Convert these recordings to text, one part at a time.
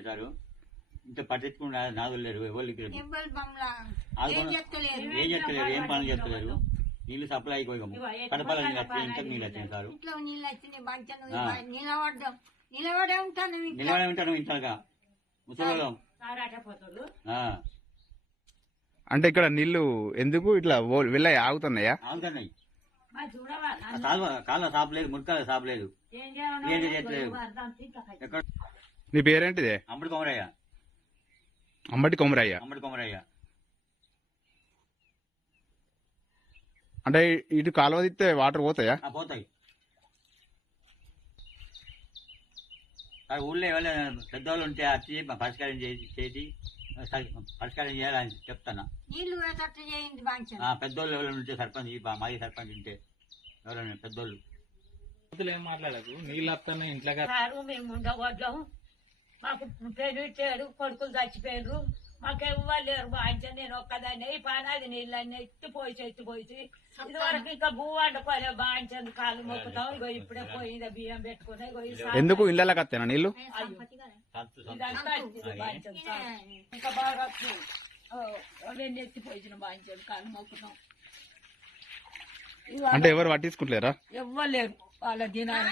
వచ్చినాయి సార్. ఇంత పట్టించుకుని నాదులేరు ఎవరికి ఏం చెప్తలేరు, ఏం పనులు చెప్తలేరు. నీళ్లు సప్లై అయిపోయి కడపల నీళ్ళు వచ్చాయి, ఇంట్లో నీళ్ళు వచ్చినాయి సార్. నిలబడే ఉంటాను ఇంతగా ముసలిలో. అంటే ఇక్కడ నీళ్లు ఎందుకు ఇట్లా వెళ్ళి ఆగుతున్నాయా? ఆగుతున్నాయి. కాళ్ళ సాపలేదు, మురికాల సాపలేదు, ఏం చేయట్లేదు. నీ పేరేంటిదే? అంబటి కొమరయ్య. అంబటి కొమరయ్య. అంబటి కొమరయ్య. అంటే ఇటు కాలువ తిస్తే వాటర్ పోతాయా? పోతాయి సార్. ఊళ్ళో ఎవరైనా పెద్దవాళ్ళు ఉంటే వచ్చి పరిష్కారం చేసి పరిష్కారం చేయాలని చెప్తాను. పెద్దోళ్ళు ఎవరైనా ఉంటే సర్పంచ్, మాజీ సర్పంచ్ ఉంటే ఎవరైనా పెద్దోళ్ళు ఏం మాట్లాడకు. నీళ్ళు వస్తున్నాయి ఇంట్లో. మేము ఉండవడ్డం, మాకు పెళ్లి ఇచ్చాడు, కొడుకులు చచ్చిపోయారు, మాకు ఇవ్వలేరు. బాగా నేను ఒక్కదాన్ని పానాది నీళ్ళన్నీ ఎత్తిపోయి ఇది వరకు ఇంకా భూ వండుకోలేదు. బాగా కాలు మొక్కుతాం. ఇగో ఇప్పుడే పోయింది బియ్యం పెట్టుకుని. ఎందుకు ఇళ్ళకి వస్తానా నీళ్ళు? ఇంకా బాగా నేను ఎత్తిపోయిన బాగా కాలు మొక్కుతాం. అంటే ఎవరు పట్టించుకుంటలేరా? ఇవ్వలేరు వాళ్ళ దినాలు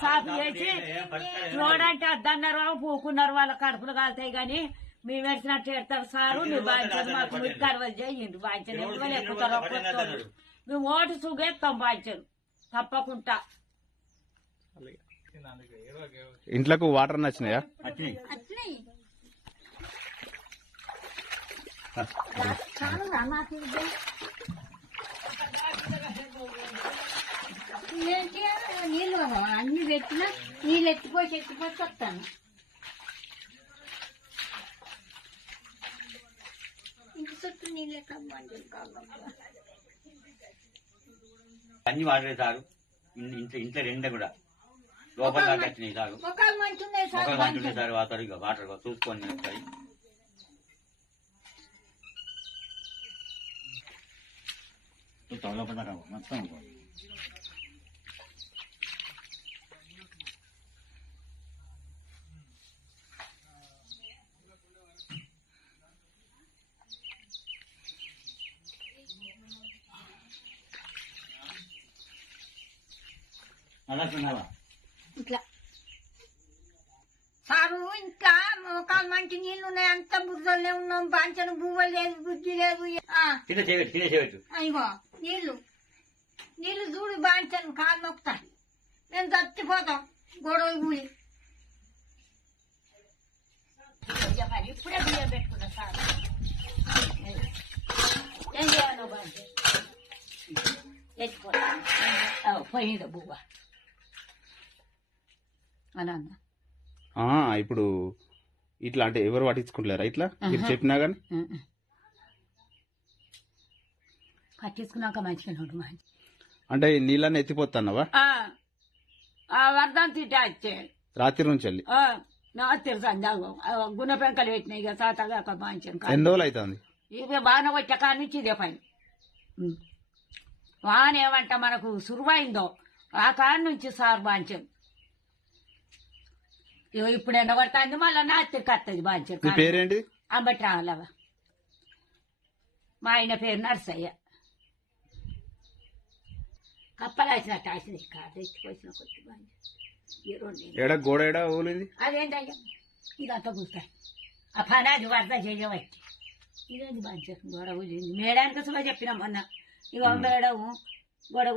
సాపు చేసి చూడంటే అద్దన్నారు, పూకున్నారు, వాళ్ళ కడుపులు కాలుతాయి. గాని మేము వేసినట్టు పెడతారు సారు. మీ బాధ్యత మాకు మీరు కరవలు చేయండి. బాధ్యత ఎవరు ఎక్కుతారో మేము ఓటు చూగేస్తాం. బాధ్యతలు తప్పకుండా. ఇంట్లోకి వాటర్ నచ్చినాయా? ఏంటి నీళ్ళు అన్ని పెట్టినా నీళ్ళు ఎత్తిపోసి వస్తాను. ఇంటి చుట్టూ నీళ్ళే అన్ని వాడలేదు సారు. ఇంట్లో రెండే కూడా లోపల దాకా వచ్చినాయి సారు. మొక్కలు మంటున్నాయి సార్. వాటర్ చూసుకొని వస్తాయి. లోపల మొత్తం ఇట్లా సారు. ఇంట్లో మోకాలు మంచి నీళ్లు ఉన్నాయి. అంత బుర్రలే ఉన్నాం. బాంచను బువ్వలు లేదు, బుద్ధి లేదు. అయ్యో నీళ్లు చూడు బాంచను కాలు నొక్కుతాయి. మేము చచ్చిపోతాం గొడవ కూలి. ఇప్పుడే బియ్యం పెట్టుకున్నా సార్. ఏం చేయాలో బాగా ఎత్తుకోవాలి. పోయింది బువ్వ అలా. ఇప్పుడు ఇట్లా అంటే ఎవరు పట్టించుకుంటలేరా? ఇట్లా మీరు చెప్పినా గానీ పట్టించుకున్నాక మంచిగా మంచి. అంటే నీళ్ళని ఎత్తిపోతున్నావా? వర్ధం తింటే వచ్చే రాత్రి నుంచి వెళ్ళి నా తెలుసా గుణ పెంకలు పెట్టినాయి. ఇక సాతగా మంచి ఎన్ని రోజులు అవుతుంది? ఇక బాగా వచ్చే కాడ నుంచి ఇదే పని. వాన ఏమంట మనకు సురువైందో ఆ కాడ నుంచి సార్ బాంచం. ఇప్పుడు ఎండగొడుతుంది, మళ్ళీ నాతికి వస్తుంది బాంచం. పేరేంటి? అంబటి రావాలవా. మా ఆయన పేరు నర్సయ్య. కప్పలు వచ్చినట్టు ఆసింది కాదు ఎత్తిపోసిన కొద్ది బాంచం. గోడ ఏడా ఊలింది? అదేంటయ్యా ఇదంతా కూర్తాయి. ఆ పని అది వరద చేయబట్టి ఇదేంటి బాంచం గొడవ ఊలింది. మేడానికి సుగా చెప్పినా మొన్న. ఇక మేడము గొడవ